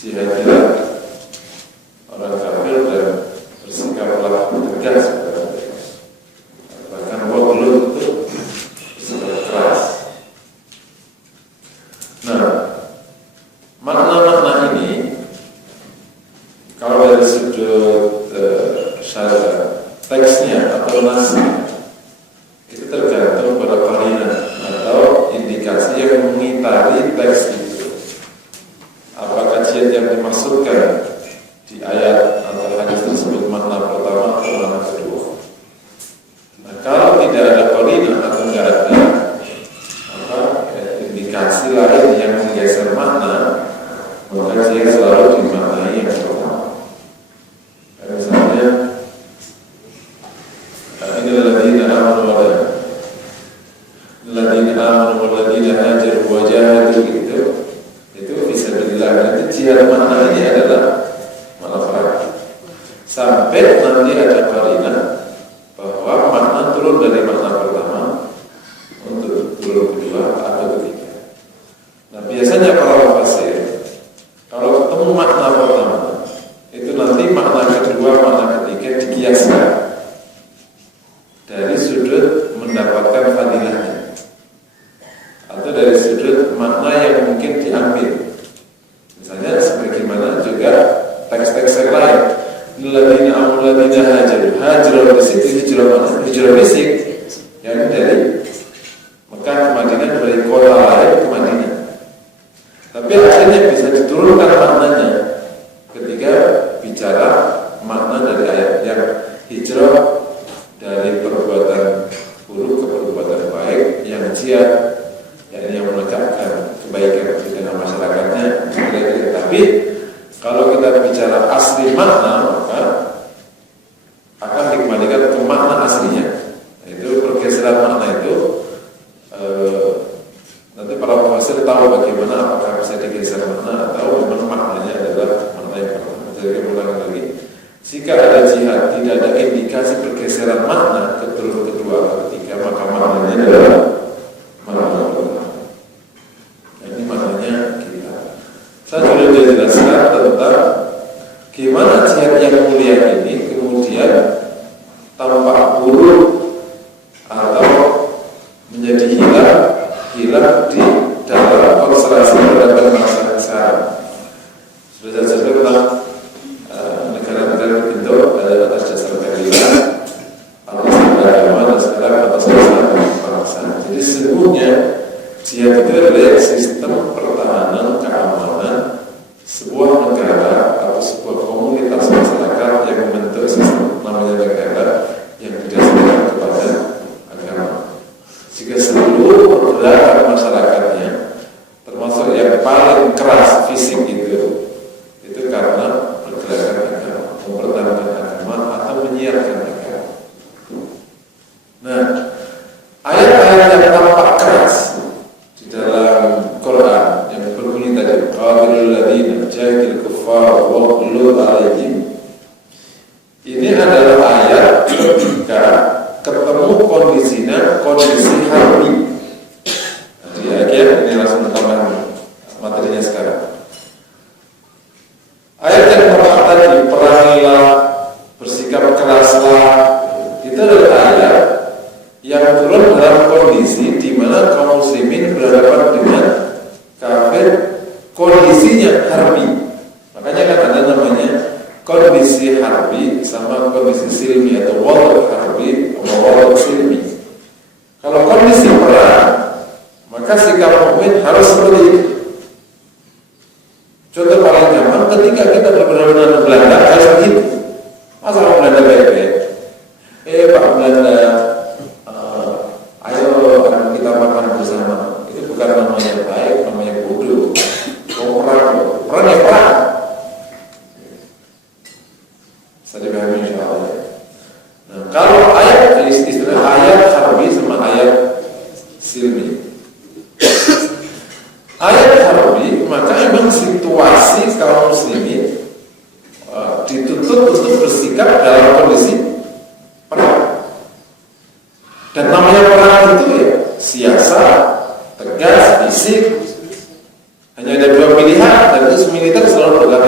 jihadilah orang kafir dan bersikaplah tegas, bahkan waghlul itu bersikap keras. Nah, makna-makna ini kalau dari sudut teksnya atau nasnya itu tergantung pada qarina atau indikasi yang mengitari teks itu. Apa kajian yang dimaksudkan di ayat atau hadis tersebut makna pertama atau makna kedua. Nah, kalau tidak ada qarina atau tidak ada indikasi lain yang menggeser makna, maka dia selalu dimaknai yang pertama. Misalnya innalladzina amanu walladzina hajaru wa jahadu, itu fisabilillah. Nanti jihad maknanya adalah makna praktik. Sampai nanti ada qarina bahwa makna turun dari makna pertama untuk turun kedua atau ketiga. Nah, biasanya para mufassir kalau ketemu makna pertama itu nanti makna kedua, makna ketiga dikiaskan dari sudut mendapatkan fadilahnya atau dari sudut makna yang mungkin diambil. Misalnya sebagaimana juga teks-teks yang lain, alladzina amanu walladzina hajaru. Hijrah di situ hijrah mana? Hijrah fisik, yang dari Mekah ke Madinah, dari kota lain ke Madinah. Tapi akhirnya bisa diturunkan maknanya ketika bicara makna dari ayat yang hijrah dari perbuatan buruk ke perbuatan baik, yang jihad yang menegakkan kebaikan di tengah masyarakatnya. Tapi kalau kita bicara asli makna, maka akan dikembalikan ke makna aslinya. Itu pergeseran makna itu nanti para mufassir tahu bagaimana, apakah bisa digeser makna atau memang maknanya adalah makna yang pertama. Jadi ulangi lagi, jika ada jihad tidak ada indikasi pergeseran makna ke turun kedua atau ketiga, maka maknanya adalah makna pertama. Ini maknanya kita. Saya sudah jelaskan tentang gimana jihad yang mulia ini kemudian tampak buruk atau menjadi hilang di dalam konstelasi peradaban bangsa sekarang. Sudah saya sebut tentang negara-negara bentuk atas dasar keadilan, atas dasar agama, dan sekarang atas dasar bangsa. Jadi sesungguhnya jihad itu adalah sistem pertahanan keamanan sebuah negara atau sebuah komunitas masyarakat yang membentuk sistem namanya negara yang didasarkan kepada agama. Jika seluruh pergerakan masyarakatnya, termasuk yang paling keras fisik itu karena pergerakan agama, mempertahankan agama atau menyiarkan agama. Nah, ayat-ayat yang tampak keras di dalam Quran yang berbunyi tadi, qatilul ladzina jahidil kuffar waghlul alaihim, ini adalah ayat ketika ketemu kondisi harbi. Ini langsung tambah materinya sekarang. Ayat yang pertama tadi, perangilah, bersikap keraslah, itu adalah ayat yang turun dalam kondisi di mana kaum muslimin berhadapan dengan kafir, kondisinya harbi. Makanya kan ada namanya kondisi harbi sama kondisi silmi atau wad harbi atau wad silmi. Kalau kondisi perang, maka sikap mukmin harus seperti itu. Contoh paling gampang, ketika kita benar-benar Belanda harus begitu. Masa orang Belanda baik-baik? Pak Belanda, ayo kita makan bersama. Itu bukan namanya baik, namanya bodoh. Perang ya perang. Saya dipahami insyaallah. Nah, kalau ayat istilah ayat harbi sama ayat silmi. Ayat harbi, maka memang situasi kaum muslimin dituntut untuk bersikap dalam kondisi perang. Dan namanya perang itu ya siasa, tegas, fisik. Hanya ada dua pilihan, dan itu militer selalu berlaku.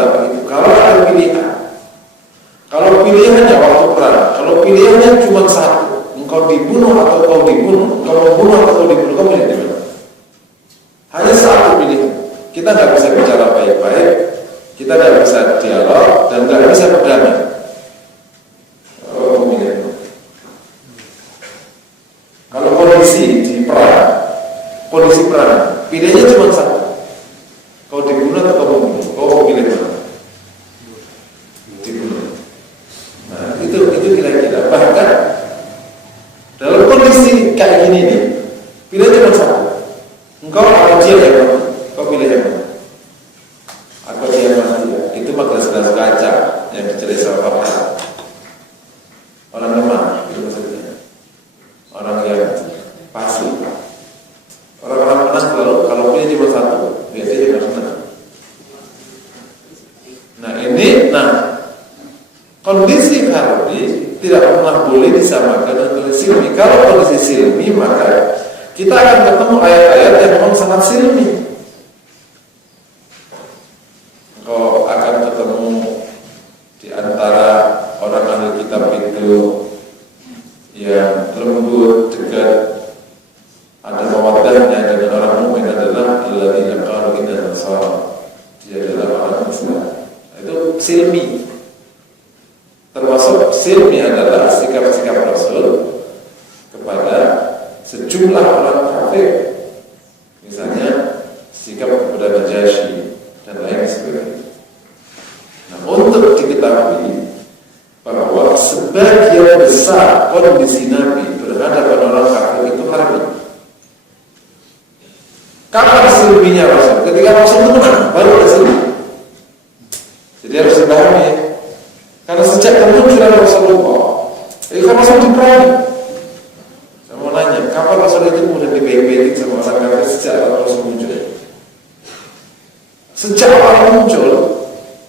kita tidak bisa dialog dan tidak bisa berdamai. Oh, memilih. Kalau kondisi di perang, kondisi perang, pilihnya cuma satu. Kau dibunuh atau kau membunuh? Kau pilih mana? Dibunuh. Nah, itu kira-kira. Bahkan dalam kondisi kayak gini nih, pilihnya cuma satu. Engkau atau dia yang mana? Kau pilih yang mana? Atau dia yang mana? Itu maka gelas kaca yang dicari sama Bapak. Orang lemah, itu maksudnya. Orang yang pasif. Orang-orang menang kalau pilih cuma satu, biasanya tidak menang. Nah, kondisi harbi tidak pernah boleh disamakan dengan kondisi silmi. Kalau kondisi silmi, maka kita akan ketemu ayat-ayat yang memang sangat silmi. Kau akan ketemu di antara orang ahli kitab itu yang lembut, dekat, ada mawaddahnya dengan orang mukmin adalah alladzina qalu inna nasara. Dia adalah orang Islam. Itu silmi. Termasuk silmi adalah sikap-sikap Rasul kepada sejumlah orang kafir. Misalnya sikap kepada Najasyi dan lain sebagainya. Nah, untuk diketahui bahwa sebagian besar kondisi Nabi berhadapan orang kafir itu harbi. Kapan silminya Rasul? Ketika Rasul itu menang, baru ada silmi. Jadi harus dipahami ya. Karena sejak kemunculan Rasulullah, kan Rasul diperangi. Saya mau nanya, kapan Rasul itu kemudian dibaik-baikin sama orang kafir sejak Rasul muncul? Sejak awal muncul,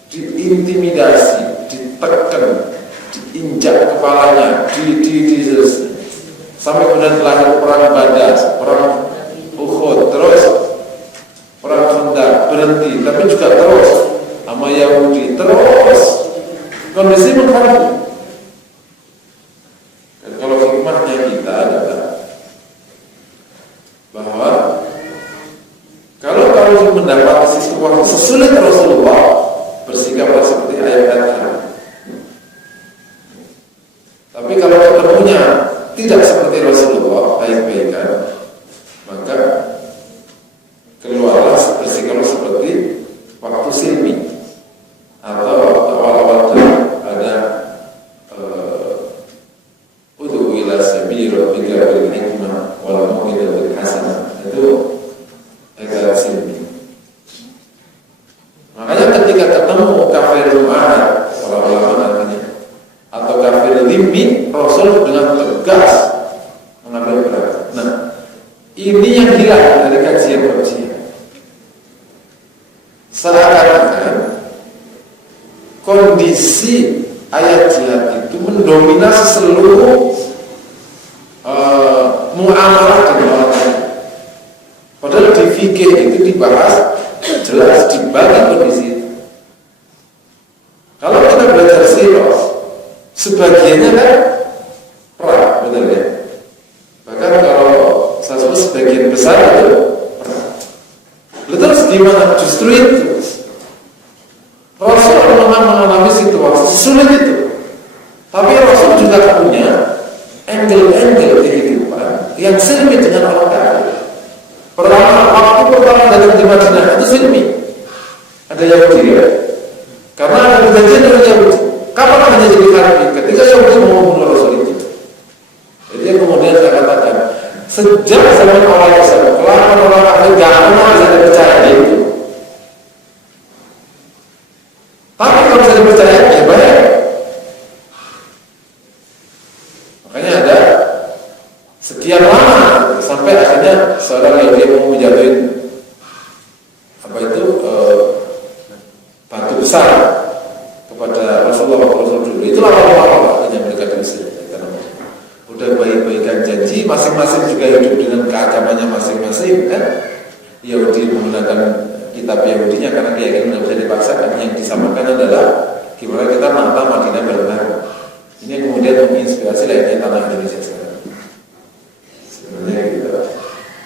diintimidasi, ditekan, diinjak kepalanya, sampai kemudian lahir perang Badar, perang Uhud, terus perang Khandaq berhenti, tapi juga terus sama Yahudi, terus kondisi menghargai. Dan kalau hikmahnya kita adalah bahwa kalau kamu mendapati sesuatu sesulit Rasulullah, bersikaplah seperti ayat-ayat. Tapi kalau ketemunya tidak seperti Rasulullah, baik-baikan, maka keluarlah bersikaplah seperti waktu silmi atau awal-awal ada ud'u ila sabili rabbika bil hikmah wal mau'izatil hasanah. Itu agak silmi. Makanya ketika ketemu kafir Rumah, para ulama namanya, atau kafir Dhimmi, Rasul dengan tegas mengambil perang. Nah, ini yang hilang dari kajian-kajian. Seakan-akan kondisi ayat jihad itu mendominasi seluruh muamalah dengan orang lain. Padahal di fikih itu dibahas jelas dibagi kondisi itu. Kalau kita belajar sirah, sebagiannya kan perang, betul ya? Bahkan kalau saya sebut sebagian besar itu perang. Terus gimana? Justru itu Rasul memang mengalami situasi sulit itu. Tapi Rasul juga punya angle-angle kehidupan yang silmi dengan orang kafir. Waktu pertama datang di Madinah itu silmi. Ada Yahudi ya? Karena ada perjanjian dengan Yahudi. Kapan hanya jadi harbi? Ketika Yahudi mau membunuh Rasul itu. Jadi kemudian saya katakan, sejak zaman awal Islam, kelakuan orang kafir gak pernah bisa dipercaya itu. Tapi kalau bisa dipercaya, ya baik. Makanya ada sekian lama sampai akhirnya seorang Yahudi mau menjatuhin batu besar kepada Rasulullah dulu. Itulah awal-awal yang mereka diusir. Udah baik-baikan janji, masing-masing juga hidup dengan keagamannya masing-masing kan. Yahudi menggunakan kitab Yahudinya karena keyakinan tidak bisa dipaksakan. Yang disamakan adalah gimana kita mata Madinah bareng. Ini yang kemudian menginspirasi lainnya tanah Indonesia sekarang. Sebenarnya gitu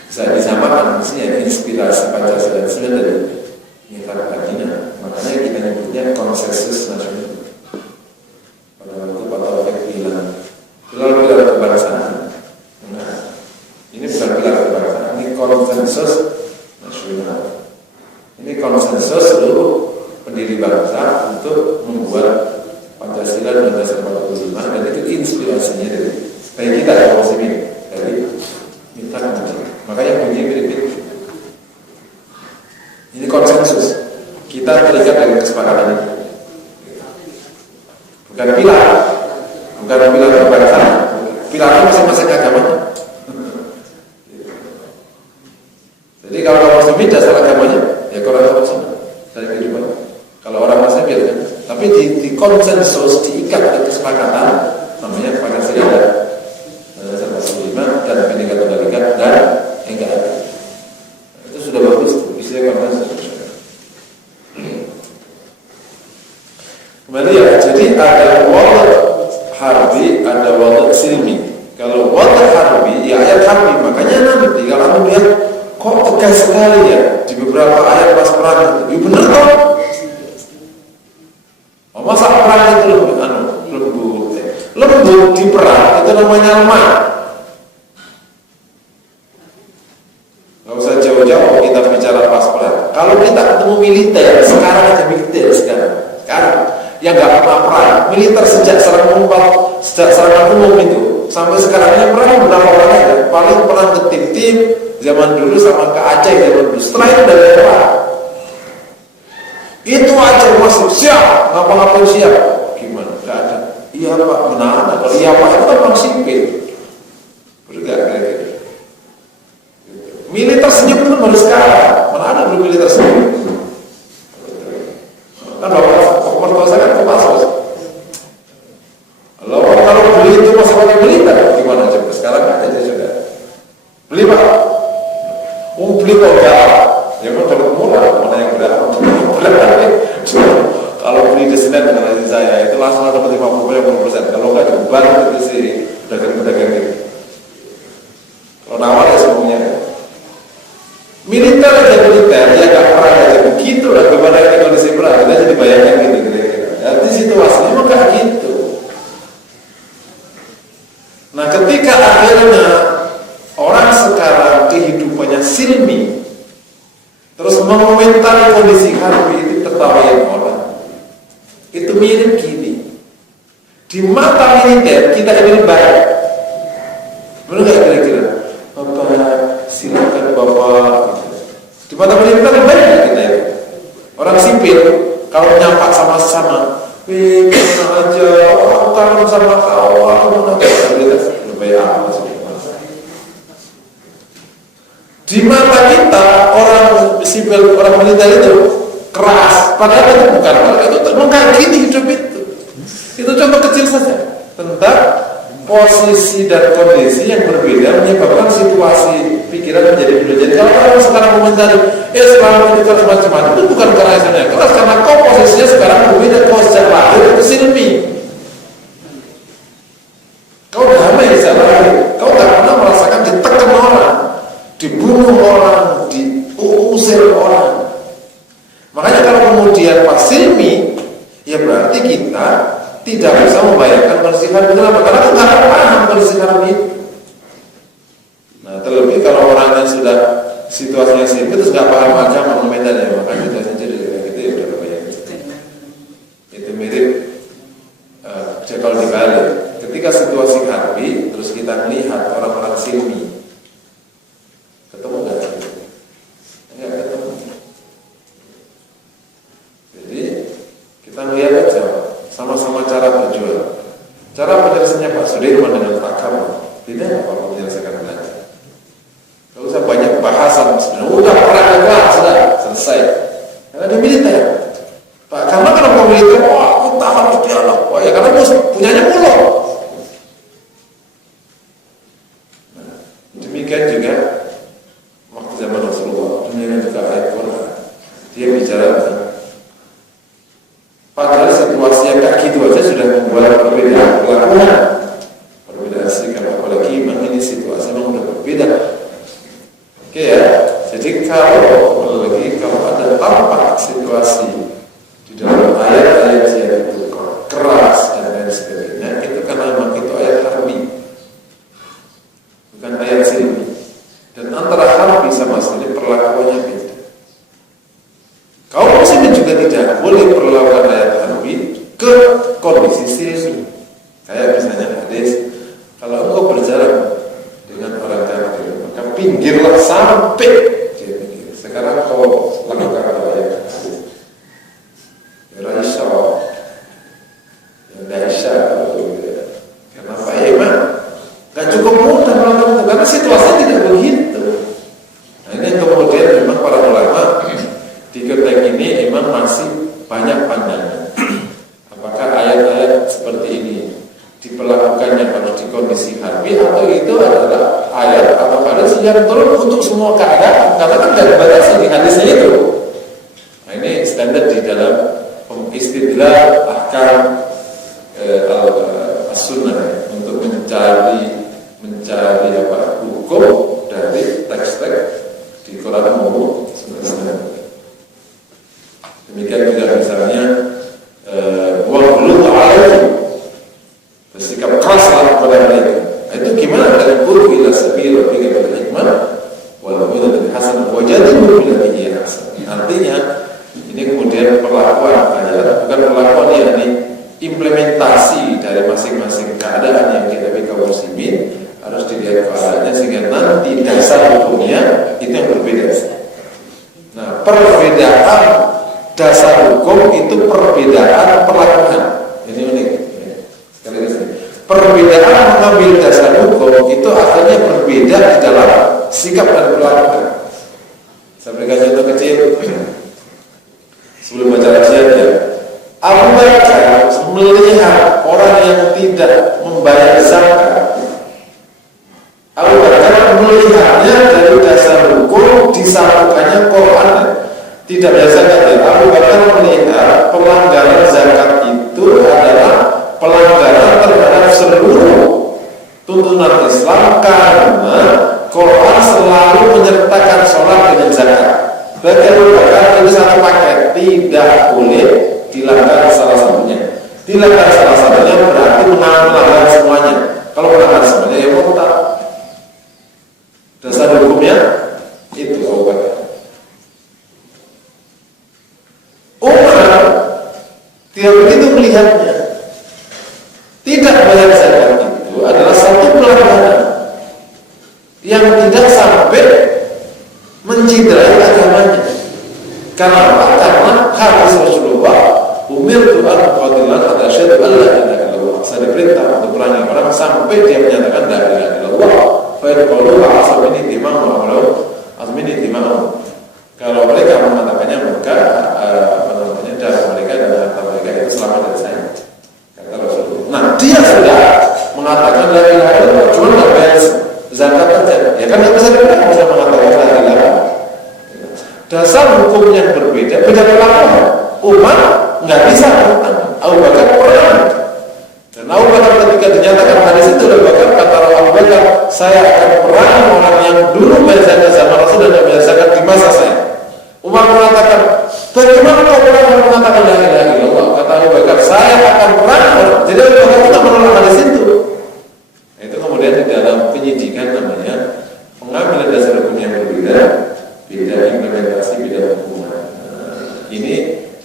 bisa disamakan, maksudnya inspirasi Pancasila dari Nifat Madinah. Makanya kita nyebutnya konsensus nasional. Pada waktu Pak Taufik bilang pilar kebangsaan. Nah, ini bukan pilar kebangsaan, ini konsensus nasional. Ini konsensus seluruh pendiri bangsa untuk membuat Pancasila 1945, dan itu inspirasinya dari kita ya, muslimin, dari minta kemudian. Makanya bunyi mirip-mirip. Ini konsensus. Kita terikat dengan kesepakatan ini. Bukan pilar kebangsaan. Pilarnya masing-masing agama. Jadi kalau orang muslim dasar agamanya, ya orang muslim dari kehidupan. Kalau orang muslim ya kan. Tapi di konsensus, diikat dengan kesepakatan, namanya Pancasila dan 1945 dan Bhinneka Tunggal Ika dan NKRI. Itu sudah bagus tuh, istilah konsensus. Kembali ya, jadi ada wad harbi, ada wad silmi. Kalau wad harbi, ya ayat harbi, makanya nanti kalau kamu lihat kok tegas sekali ya di beberapa ayat pas perang itu. Ya benar toh. Masa perang itu lembut di perang itu namanya lemah. Gak usah jauh-jauh kita bicara pas perang. Kalau kita ketemu militer sekarang aja militer sekarang yang nggak pernah perang militer sejak serangan umum itu sampai sekarang ini perang berapa orang aja? Paling perang ke tim zaman dulu sama ke Aceh zaman dulu. Setelah itu dari perang. Itu aja masih siap, ngapa-ngapain siap. Gimana? Gak ada. Iya Pak, menang. Kalau iya Pak, itu kan orang sipil. Bergak kira-kira. Militer senyum pun baru sekarang. Mana ada belum militer senyum? Kan bapak mertua saya kan Kopassus. Kalau beli itu masih pakai militer, gimana coba? Sekarang aja sudah. Beli Pak. Beli kok enggak? Ya kan kalau murah, mana yang berapa? Kalau beli di Senin dengan saya itu langsung dapat 50%. Kalau enggak dibeban itu sih dagang-dagang gitu. Kalau nawar ya semuanya. Militer aja militer ya nggak pernah aja begitu lah. Gimana ini kondisi perang kita jadi bayangkan gitu kira-kira. Jadi situasinya emang kayak gitu. Nah ketika akhirnya orang sekarang kehidupannya silmi, terus mengomentari kondisi harbi itu tertawain orang. Itu mirip gini. Di mata militer kita ini baik. Benar nggak kira-kira? Bapak silakan Bapak. Di mata militer baik nggak kita ya? Orang sipil kalau nyapa sama-sama, kena aja orang kangen sama kau, mana kita lebih amat sih. Di mata kita orang sipil, orang militer itu keras, padahal itu bukan. Itu kayak gini hidup itu. Itu contoh kecil saja tentang posisi dan kondisi yang berbeda menyebabkan situasi pikiran menjadi berbeda. Jadi kalau orang sekarang komentari, sekarang itu keras macam-macam, itu bukan karena isinya keras, karena kau posisinya sekarang berbeda. Kau sejak lahir itu silmi. Kau damai sejak lahir. Kau tak pernah merasakan ditekan orang, dibunuh orang, diusir orang. Makanya kalau kemudian pas silmi, ya berarti kita tidak bisa membayangkan kondisi harbi. Kenapa? Karena kita tidak paham kondisi harbi. Nah terlebih kalau orang yang sudah situasinya silmi terus nggak paham agama komentarnya, maka situasinya jadi kayak gitu ya udah kebayang. Itu mirip kalau dibalik. Ketika situasi harbi terus kita melihat orang-orang silmi, ketemu nggak? Nggak ketemu. Jadi kita melihat aja sama-sama cara berjuang. Cara penjelasannya Pak Sudirman dengan Pak Kamal tidak apa menjelaskan belajar. Gak usah banyak bahasan sebenarnya. Udah perang sudah selesai. Karena ada militer. Pak Kamal kan mau militer, kita harus dialog. Ya karena punyanya mulut. Nah, demikian juga waktu zaman Rasulullah, dunia juga ayat Quran. Dia bicara padahal situasi yang kayak gitu aja sudah membuat perbedaan perlakuan, perbedaan sikap, apalagi memang ini situasi memang sudah berbeda. Oke ya, jadi kalau ada tampak situasi di dalam ayat kondisi sirri. Kayak misalnya hadis, kalau engkau berjalan dengan orang kafir, maka pinggirlah sampai dia pinggir. Sekarang kau lakukan apa ya? Raisa, yang Raisa, kenapa emang? Gak cukup mudah melakukan itu, karena situasinya tidak begitu. Nah ini kemudian memang para ulama di konteks ini memang masih banyak pandangan. Apakah ayat-ayat seperti ini diperlakukannya kalau di kondisi harbi, atau itu adalah ayat atau hadis yang turun untuk semua keadaan, karena kan tidak dibatasi di hadisnya itu. Nah ini standar di dalam istidlal ahkam as-sunnah untuk mencari hukum dari teks-teks di Quran maupun Sunnah. Demikian juga misalnya bersikap keraslah kepada mereka. Itu gimana dari qul ila sabil rabbika bil hikmah wal mau'izatil hasanah wajadilhum billati hiya ahsan. Artinya ini kemudian perlakuan ayat, bukan perlakuan yakni implementasi dari masing-masing keadaan yang kita kaum muslimin harus dilihat keadaannya sehingga nanti dasar hukumnya itu yang berbeda. Nah, perbedaan dasar hukum itu perbedaan perlakuan. Ini unik. Sekali lagi, perbedaan mengambil dasar hukum itu akhirnya berbeda di dalam sikap dan perlakuan. Saya berikan contoh kecil sebelum baca ayatnya. Abu Bakar melihat orang yang tidak membayar zakat. Abu Bakar melihatnya dari dasar hukum disatukannya Quran. Tidak biasa kata Abu Bakar melihat pelanggaran zakat itu adalah pelanggaran terhadap seluruh tuntunan Islam, karena Quran selalu menyertakan sholat dengan zakat. Bagi Abu Bakar itu satu paket, tidak boleh dilanggar salah satunya. Dilanggar salah satunya berarti melanggar semuanya. Kalau melanggar semuanya ya murtad. Dasar hukumnya itu Abu Bakar. Umar tidak begitu melihatnya. Tidak bayar zakat itu adalah satu pelanggaran yang tidak sampai menciderai agamanya. Karena apa? Karena hadis Rasulullah, umirtu an uqatila hatta asyhadu an la ilaha illallah. Saya diperintah untuk memerangi orang sampai dia menyatakan la ilaha illallah. Fa yaqulu asmini dima'u amru asmini dima'u. Kalau mereka mengatakannya, maka darah mereka dan harta mereka itu selamat dari saya, kata Rasulullah. Nah, dia sudah mengatakan la ilaha illallah, cuma nggak bayar zakat saja. Ya kan nggak bisa mengatakan la ilaha. Dasar hukum yang berbeda, beda perlakuan. Umar nggak bisa mengatakan, Abu Bakar pernah. Dan Abu Bakar ketika dinyatakan hadis itu, Abu Bakar kata Abu Bakar, saya akan perang orang yang dulu bayar zakat sama Rasul dan bayar zakat di masa saya. Umar mengatakan, bagaimana kau pernah mengatakan la ilaha illallah? Kata Abu Bakar, saya akan perang. Jadi Abu Bakar tidak menolak hadis itu. Itu kemudian di dalam penyidikan namanya pengambilan dasar hukum yang berbeda, beda implementasi, beda hukuman. Ini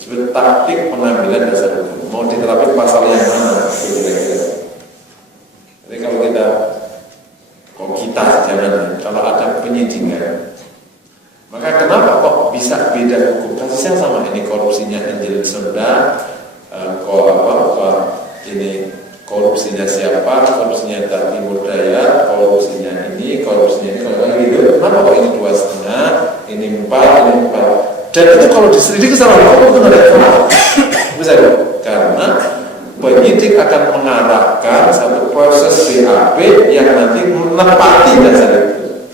sebenarnya taktik pengambilan dasar hukum. Mau diterapkan pasal yang mana? Jadi kalau kita jangan, kalau ada penyidikan, maka kenapa kok bisa beda hukum? Kasusnya sama, ini korupsinya Angelina Sonda, ini korupsinya siapa? Korupsinya Timur Daya, korupsinya ini, kalau gitu. Kenapa kok ini 2,5, ini 4, Dan itu kalau diselidiki secara hukum itu ada bisa dong? Karena penyidik akan mengarahkan satu proses BAP yang nanti menepati dasar itu.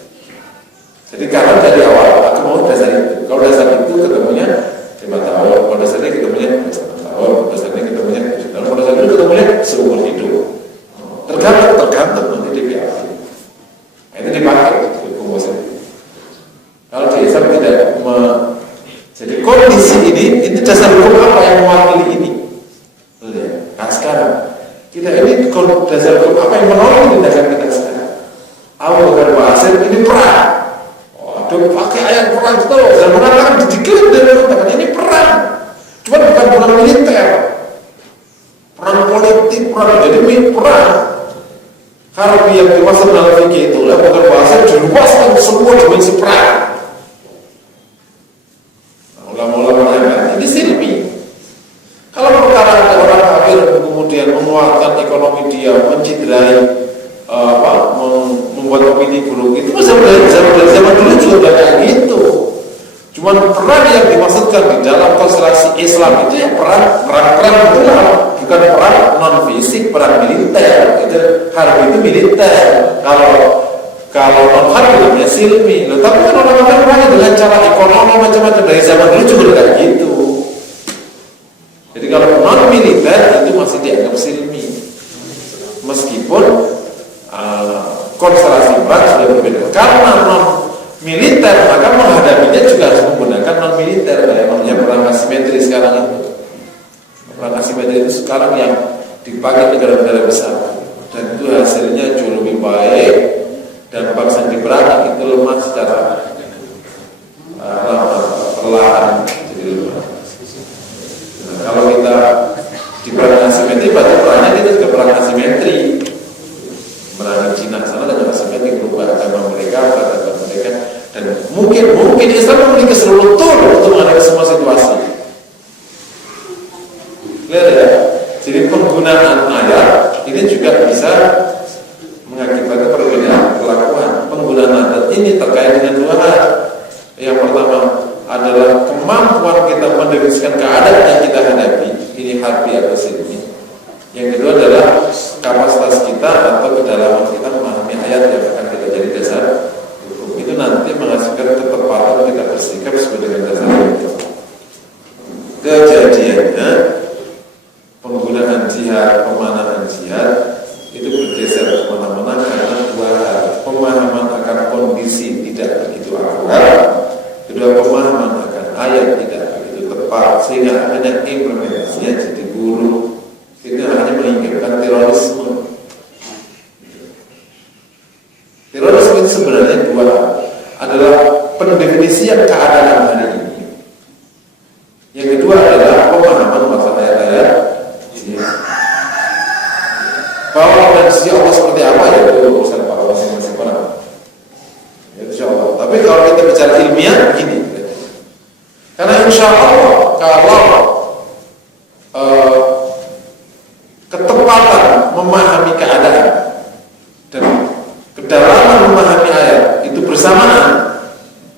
Jadi karena dari awal aku mau dasar itu. Kalau dasar itu ketemunya 5 tahun, kalau dasar ini ketemunya 1 tahun, kalau dasar ini ketemunya 7 tahun, kalau dasar itu ketemunya seumur hidup. Tergantung nanti di BAP. Nah, itu dipakai hukum positif. Kalau di Islam tidak jadi kondisi ini dasar hukum apa yang mewakili ini? Nah sekarang kita ini dasar hukum apa yang menolong tindakan kita sekarang? Abu Bakar Basir ini perang. Waduh, pakai ayat perang terus dan mengatakan didiklat dari mengatakan ini perang. Cuma bukan perang militer. seperti perang. Jadi perang harbi yang dimaksud dalam fikih itu bukan bahasa diluaskan semua dimensi perang. Ulama-ulama ini silmi. Kalau perkara ada orang kafir kemudian menguatkan ekonomi dia, menciderai membuat opini buruk, itu zaman dulu juga udah kayak gitu. Cuman perang yang dimaksudkan di dalam konstelasi Islam itu ya perang itu lah, bukan perang non fisik, perang militer. Itu harbi itu militer. Kalau non harbi namanya silmi. Tapi kan orang-orang perang dengan cara ekonomi macam-macam dari zaman dulu juga udah kayak gitu. Jadi kalau non militer itu masih dianggap silmi, meskipun konstelasi perang sudah berbeda. Karena non militer maka menghadapinya juga harus menggunakan non militer. Namanya perang asimetri sekarang itu. Perang asimetri itu sekarang yang dipakai negara-negara besar, dan itu hasilnya jauh lebih baik dan bangsa yang diperangi itu lemah secara perlahan jadi lemah. Kalau kita di perang asimetri, berarti perangnya kita juga perang asimetri. Merangi Cina sana dengan asimetri, berubah agama mereka, dan mungkin Islam memiliki seluruh tool untuk menghadapi semua situasi. Lihat ya, jadi penggunaan ayat ini juga bisa mengakibatkan perbedaan perlakuan. Penggunaan adat ini terkait dengan dua hal. Yang pertama adalah kemampuan kita mendefinisikan keadaan yang kita hadapi, ini harbi atau silmi. Yang kedua adalah kapasitas kita atau kedalaman kita memahami ayat yang akan kita jadi dasar hukum. Itu nanti menghasilkan ketepatan kita bersikap sesuai dengan dasar hukum. Kejadiannya penggunaan jihad, pemanahan jihad itu bergeser kemana-mana karena dua hal. Pemahaman akan kondisi tidak begitu akurat, kedua pemahaman akan ayat tidak begitu tepat, sehingga hanya implementasinya jadi buruk. Itu hanya menginginkan terorisme. Terorisme itu sebenarnya dua hal. Adalah pendefinisian keadaan hari ini. Yang kedua adalah pemahaman masalah ayat-ayat bahwa dari sisi Allah seperti apa, ya itu urusan para masing-masing orang. Ya, insya Allah. Tapi kalau kita bicara ilmiah begini, karena insya Allah kalau ketepatan memahami keadaan dan kedalaman memahami ayat itu bersamaan,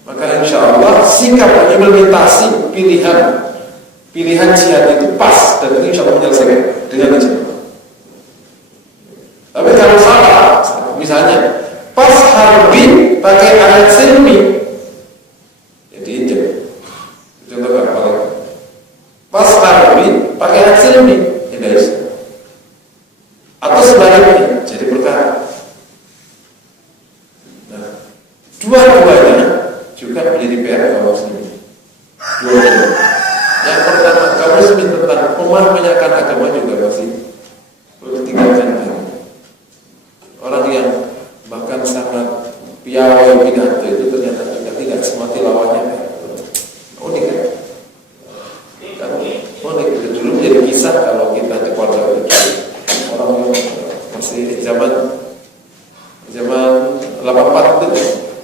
maka insya Allah sikap dan implementasi pilihan jihad itu pas, dan itu insya Allah menyelesaikan dengan ijma. Tapi kalau salah, misalnya pas harbi pakai ayat silmi, jadi injek. Contoh gampang. Pas harbi pakai ayat silmi, tidak bisa. Atau sebaliknya, jadi perkara. Nah, dua-duanya juga menjadi PR kaum muslimin. Dua-duanya. Yang pertama, kaum muslimin tentang pemahamannya akan agama juga masih berketinggalan. Orang yang bahkan sangat piawai pidato itu ternyata juga tidak semua tilawahnya unik kan? Unik. Dulu menjadi kisah kalau kita di pondok orang masih zaman 84 itu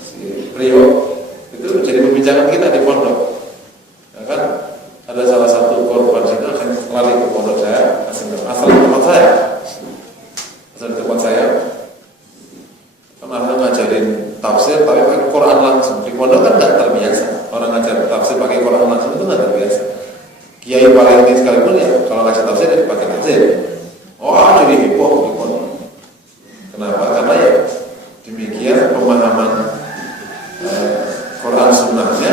si Rio itu jadi pembincangan kita di pondok. Ya kan ada salah satu korban itu akan lari ke pondok saya, asal di tempat saya. Pernah ngajarin tafsir tapi pakai Quran langsung. Di pondok kan tidak terbiasa orang ngajar tafsir pakai Quran langsung, itu tidak terbiasa. Kiai paling tinggi sekalipun ya kalau ngajar tafsir dia pakai tafsir. Jadi heboh di pondok. Kenapa? Karena ya demikian pemahaman Quran sunnahnya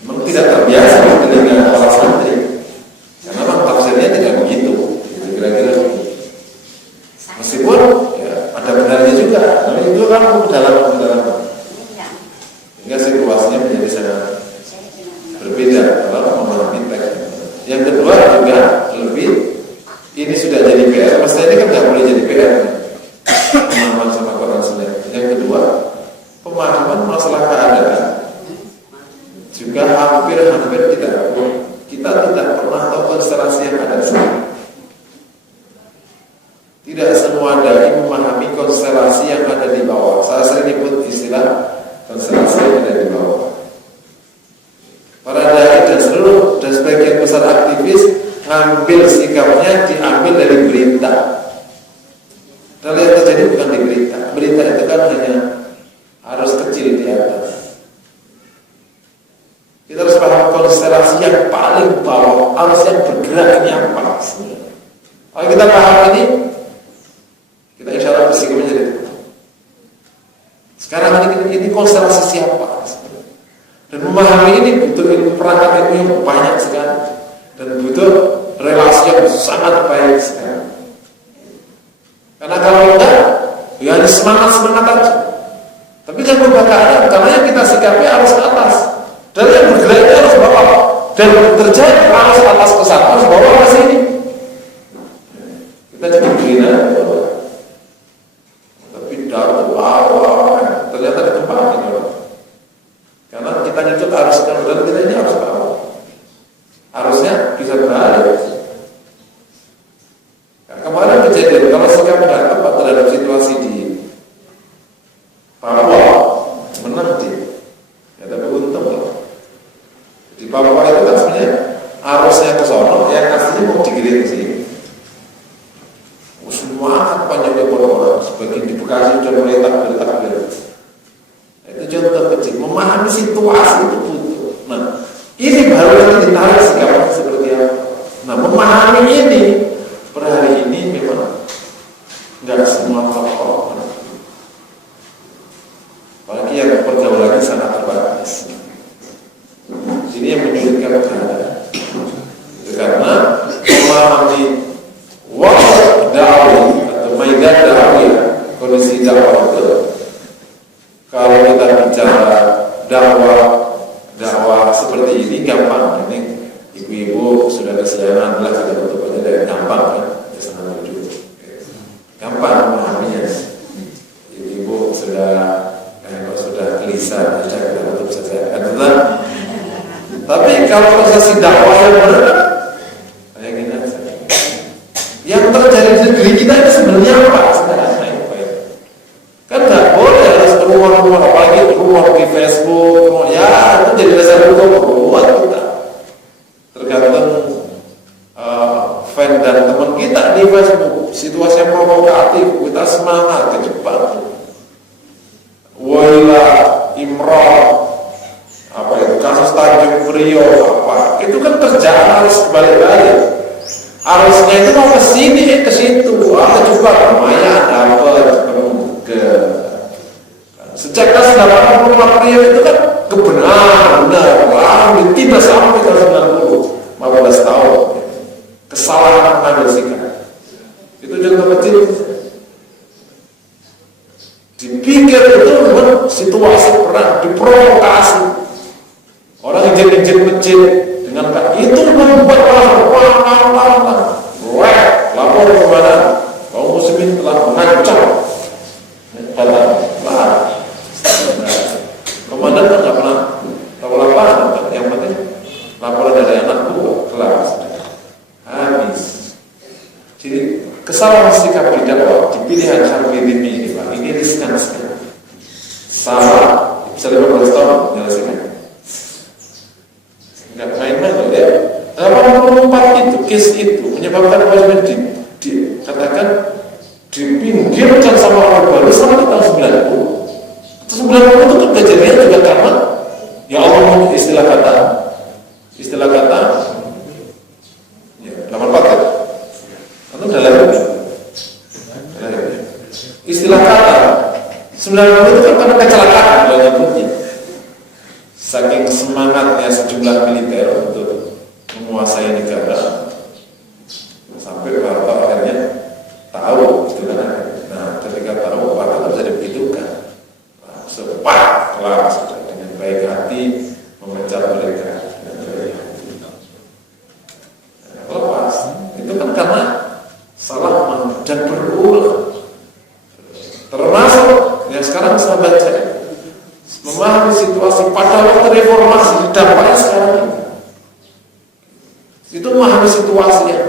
memang tidak terbiasa dengan para santri. Karena memang tafsirnya tidak begitu. Kira-kira meskipun ya, ada benarnya juga, tapi itu kan kedalaman. Sehingga situasinya menjadi sangat berbeda kalau memahami teks. Yang kedua juga lebih, ini sudah jadi ambil sikapnya diambil dari berita. Hal yang terjadi bukan di berita. Berita itu kan hanya harus kecil di atas. Kita harus paham konstelasi yang paling bawah, arus yang bergerak ini apa. Kalau kita paham ini, kita insya Allah bersikap menjadi itu. Sekarang ini konstelasi siapa? Dan memahami ini butuh ilmu perangkat ilmu yang banyak sekali dan butuh relasi yang sangat baik sekali. Karena kalau enggak, ya hanya semangat aja. Tapi kan berubah keadaan, karena yang kita sikapi harus ke atas. Dan yang bergerak itu harus bawah. Dan terjadi harus atas ke sana, harus bawah ke sini. Kita jadi begini, tapi dapat bawah, ternyata di tempat ini. Karena kita nyucuk harus ke dan kita ini harus bawah. Harusnya bisa berbalik. Nah, kemarin kejadian, kalau sikap nggak tepat terhadap situasi di Papua, menang dia. Ya tapi untung loh. Di Papua itu kan sebenarnya arusnya ke sono, yang aslinya mau digiring ke sini. Semua panjangnya orang, sebagian di Bekasi sudah mulai takbir. Itu contoh kecil. Memahami situasi itu butuh. Nah, ini baru yang ditarik sikapnya seperti apa. Nah, memahami ini per hari ini memang nggak semua tokoh. Apalagi yang pergaulannya sangat terbatas. Ini yang menyulitkan keadaan. Karena memahami wajah dakwah atau maidan dakwah, kondisi dakwah itu, kalau kita bicara dakwah seperti ini gampang. Ini ibu-ibu sudah kesiangan lah kita tutup aja dari gampang kan, senang lucu, gampang memahaminya. Ibu-ibu sudah gelisah, kita tutup saja. Tapi kalau proses dakwah yang benar, kayak gini aja. Yang terjadi di negeri kita ini sebenarnya apa? Kan nggak boleh harus rumor-rumor, apalagi rumor di Facebook, ya itu jadi dasar hukum buat kita. Tergantung fan dan teman kita di Facebook, situasi yang provokatif, kita semangat ke cepat. Wala Imron, apa itu kasus Tanjung Priok, apa itu kan kerjaan harus balik-balik. Harusnya itu mau ke sini, ke situ, coba lumayan dapat ke. Sejak kasus 84 Priok itu kan kebenaran, tidak sampai ke 15 tahun. Kesalahan mengambil sikap. Itu contoh kecil. Dipikir itu memang situasi perang, diprovokasi. Orang izin masjid dengan itu membuat orang lapor kepada kaum muslimin telah mengancam kata komandan kan nggak pernah tahu lapangan, yang penting laporan dari anak buah kelas habis. Jadi kesalahan sikap di dakwah di pilihan Habib ini Pak, ini riskan sekali. Salah bisa 15 tahun menyelesaikan. Enggak main-main loh ya. 84 itu kes itu menyebabkan kewajiban dikatakan dipinggirkan sama orang baru sampai tahun 90. Terus 90 itu kan kejadian juga karena ya Allah istilah kata ya 84 kan. Itu dalam istilah kata 90 itu kan karena kecelakaan yang nyebutnya. Saking semangatnya sejumlah militer untuk menguasai negara sampai Pak Harto akhirnya tahu itu kan. Nah, ketika tahu Pak Harto bisa dibegitukan. Sepak kelas dengan baik hati memecat mereka. Lepas itu kan karena salah dan berulang. Termasuk yang sekarang saya baca memahami situasi pada waktu reformasi dampaknya sekarang ini. Itu memahami situasinya,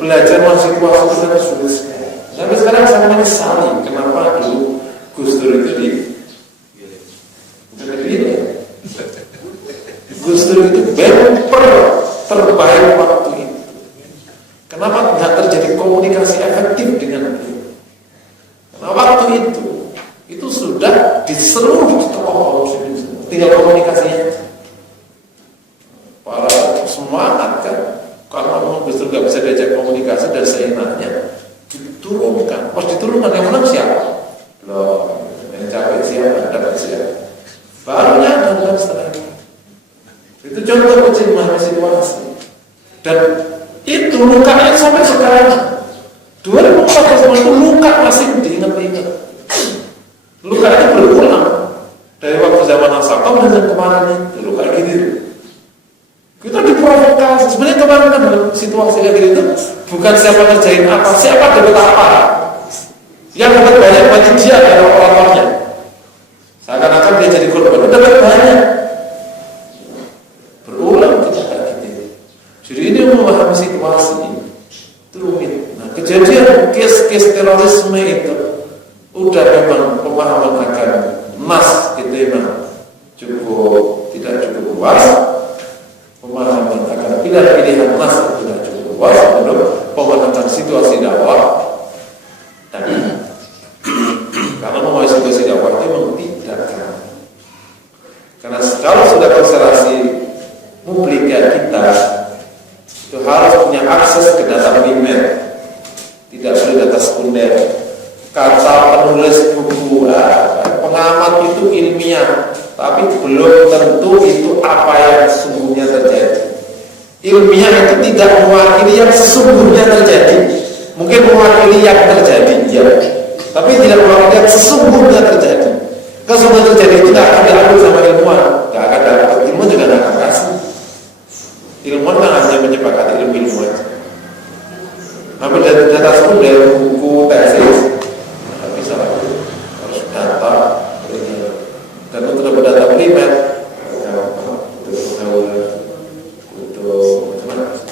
belajar memahami situasi itu sangat sulit sekali. Sampai sekarang saya menyesali kenapa dulu Gus Dur itu Gus Dur itu bemper terbaik waktu itu. Kenapa nggak terjadi komunikasi efektif dengan beliau? Karena waktu itu sudah di seluruh tokoh muslimin, tinggal komunikasinya. Para semangat kan, karena memang Gus Dur nggak bisa diajak komunikasi dan seenaknya diturunkan. Pas diturunkan yang menang siapa? Loh, yang capek siapa? Dapat siapa? Baru nyadar setelah itu contoh kecil memahami situasi. Dan itu lukanya sampai sekarang 2014 itu luka masih diingat-ingat. Luka itu berulang dari waktu zaman Nasabah dan kemarin itu luka gitu. Kita diprovokasi. Sebenarnya kemarin kan situasi kayak gitu bukan siapa ngerjain apa, siapa dapat apa. Yang dapat banyak bagi dia adalah operatornya. Seakan-akan dia jadi korban, dapat banyak. Berulang kita kayak gitu. Jadi ini memahami situasi itu rumit. Nah, kejadian kes-kes terorisme itu udah memang pemahaman akan nas itu memang tidak cukup luas. Pemahaman akan pilihan nas itu tidak cukup luas. Belum pemahaman situasi dakwah. Dan karena memahami situasi dakwah itu memang tidak kan. Karena kalau sudah konstelasi publik kita itu harus punya akses ke data primer, tidak boleh data sekunder. Kata penulis buku, pengamat itu ilmiah, tapi belum tentu itu apa yang sesungguhnya terjadi. Ilmiah itu tidak mewakili yang sesungguhnya terjadi. Mungkin mewakili yang terjadi, ya, tapi tidak mewakili yang sesungguhnya terjadi. Sesungguhnya terjadi itu tidak akan diambil sama ilmuwan, tidak akan dapat. Ilmuwan juga tidak akan kasih. Ilmuwan kan hanya menyepakati ilmu aja. Ambil data sekunder, buku, tesis, nggak bisa lagi. Harus data primer. Dan untuk dapat data primer, butuh macam-macam.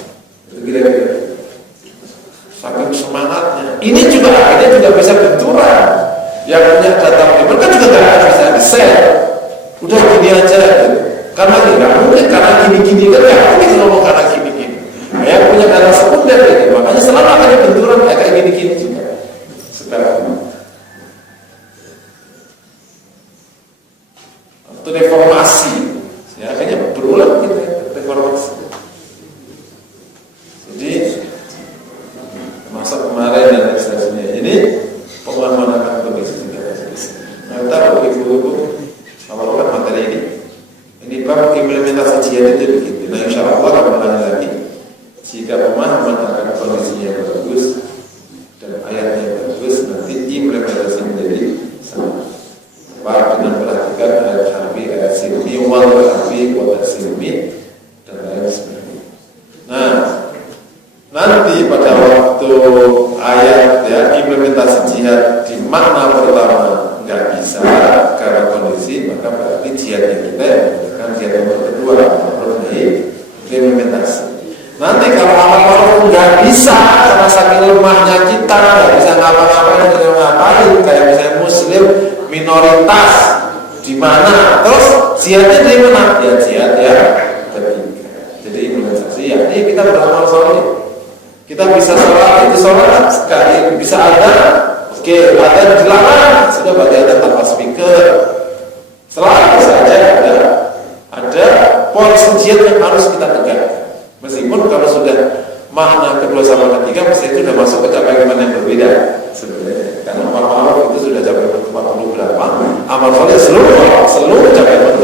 Itu kira-kira. Saking semangatnya. Ini juga akhirnya juga bisa benturan. Yang punya data primer kan juga nggak bisa di-share. Udah gini aja. Gitu. Karena tidak mungkin, karena gini-gini kan ya mungkin ngomong karena gini-gini. Yang punya data sekunder gitu. Makanya selalu akan ada benturan kayak gini-gini juga. Sekarang atau reformasi, ya akhirnya berulang gitu reformasi. Jadi masa kemarin dan seterusnya ini pemahaman akan kondisi tidak selesai. Nah, tahu ibu-ibu awal-awal materi ini. Ini bab implementasi jihad itu begitu. Nah, insya Allah akan ulangi lagi. Jika pemahaman akan kondisinya bagus dan ayatnya bagus, nanti implementasi menjadi sama. Pak dengan perhatikan ayat harfi, ayat silmi, wal harfi, wal silmi, dan lain sebagainya. Nah, nanti pada waktu ayat ya implementasi jihad di makna pertama nggak bisa karena kondisi, maka berarti jihad yang kita kan jihad yang kedua harus implementasi. Nanti kalau amal-amal nggak bisa karena saking lemahnya kita nggak bisa ngapa-ngapain, kayak misalnya muslim minoritas di mana, terus jihadnya dari mana? Ya jihad ya ketiga. Jadi implementasi ya ini kita beramal soleh. Kita bisa sholat, itu sholat sekali, bisa ada, oke, ada dilarang, sudah berarti ada tanpa speaker. Selalu saja ada polis jihad yang harus kita tegakkan. Meskipun kalau sudah makna kedua sama ketiga, mesti itu sudah masuk ke capaian yang berbeda sebenarnya. Karena amal itu sudah capaian 48, amal soleh seluruh capaian itu